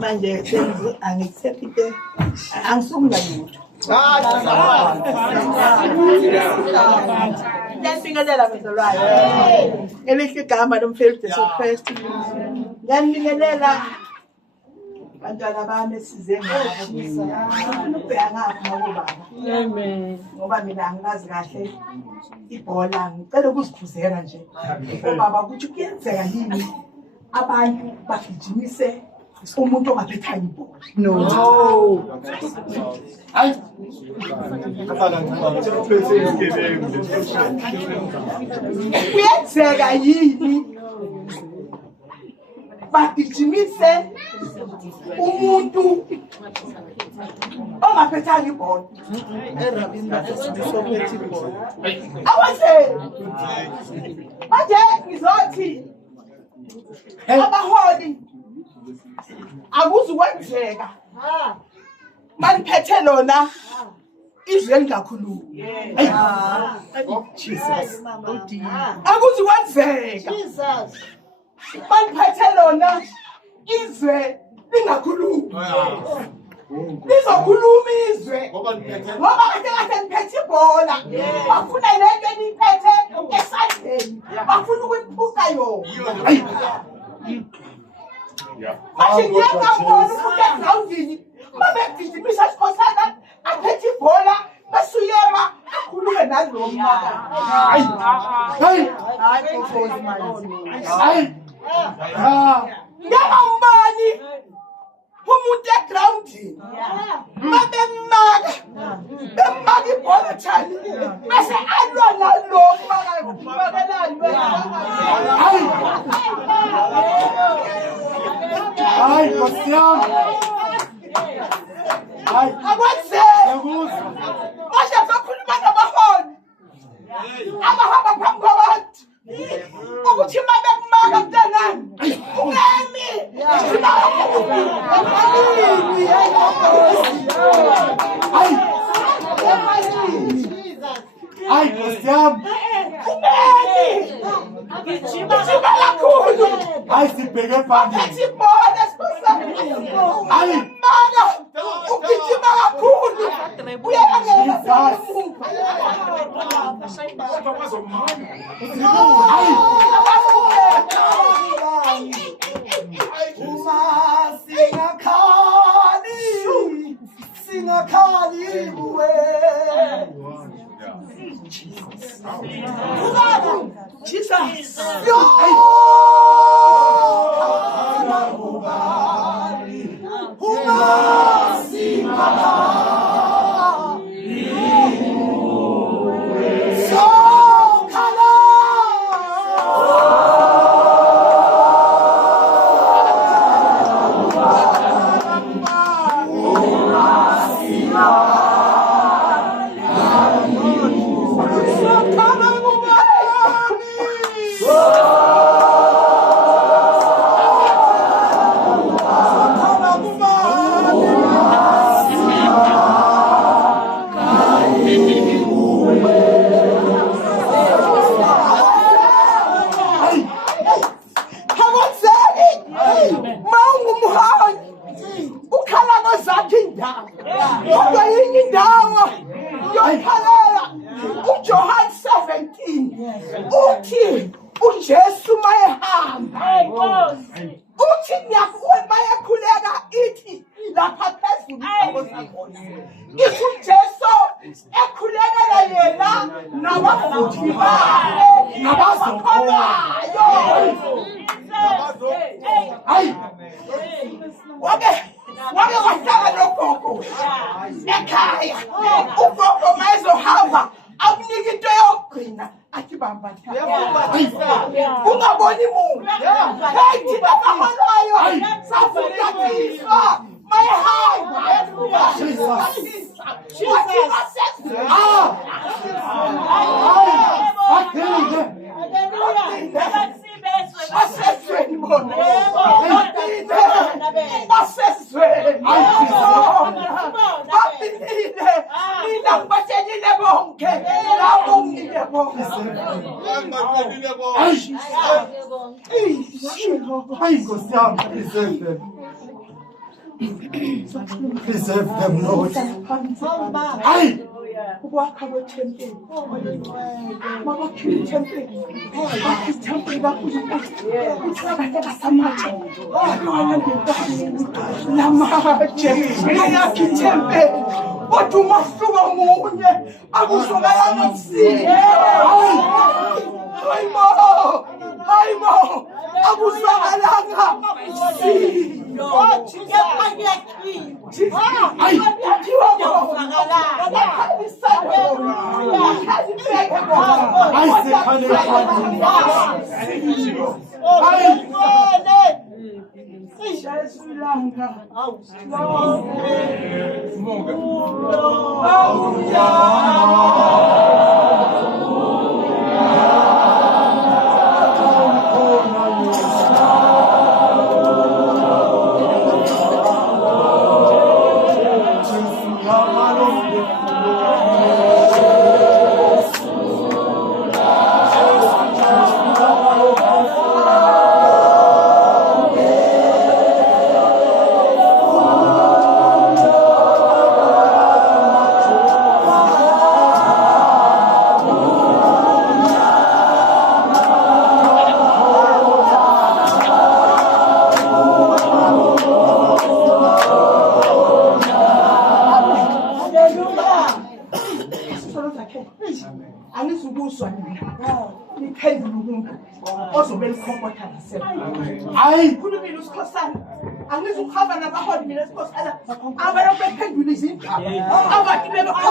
manje angisepite angisungula lutho ngiyabingelela bezalwane elihle igama lomfeli Jesu Kristu. Ngiyabingelela bantwana bami esize amen ngoba mina angazi kahle ibhola ngicela ukuzikhuzela nje baba ukuthi kuyenzeka yini abantu bagijimise umuntu ongaphethayo ibhola. No. Hayi. Kuyenzeka yini bagijimise umuntu ongaphethayo ibhola? Awase manje ngizothi abaholi akuzukwenzeka maliphethe lona izwe lingakhulumi. Akuzukwenzeka maliphethe lona izwe lingakhulumi. Lizokhuluma izwe ngoba kahle niphethe ibhola bafuna lento eniphethe esandleni bafuna ukuyiphuca yona. Manje ngiyabona umuntu egrawundini babegijimisa sikhosana aphethe ibhola basuyema akhulume nalo mama. Ngiyabambani umuntu egrawundini babemaka ibhola thani bese alwa nalo Ay, Bastian! Ay, akwenzeki manje sokhuluma nabaholi abahamba phambi kwabantu ukuthi uma bekumaka mntanami ungemi ay, Bastian! Gijima kakhulu. Ay, sibheke phambili. Ay, manga ugijima kakhulu. Uyabangela singakhali kuwe. Jesus. John 17 uthi uJesu mayehamba uthi mayekhuleka ithi lapha phezulu ithi uJesu ekhulekela yena nabafuthi bakhe nabazokhonayo. Hayi wake wahlala nogogo ekhaya ugogo mayezohamba akunika into yokugcina athi bamba ungaboni muntu thina baholayo safunyaniswa mayehamba basezweni bona basezweni bapilile mina ngibatshelile bonke labo ngile bonke Hayi Nkosi yami, preserve them. Preserve them, Lord. Hayi! Ukwakha kwethempeli. Mabakhiphe ithempeli. Bakhe ithempeli kaNkulunkulu. Kuthi abantu abasamathe. Namatshe. Ayakhe ithempeli. Kodwa umahluko munye. Akuhlokayanga msini. Hayi mo. Akuhlokalanga msini. Hayi! Khulumile usikhosana. Angizukuhamba nabaholi mina usikhosana. Abantu bephendula izindaba. Abantu bebekho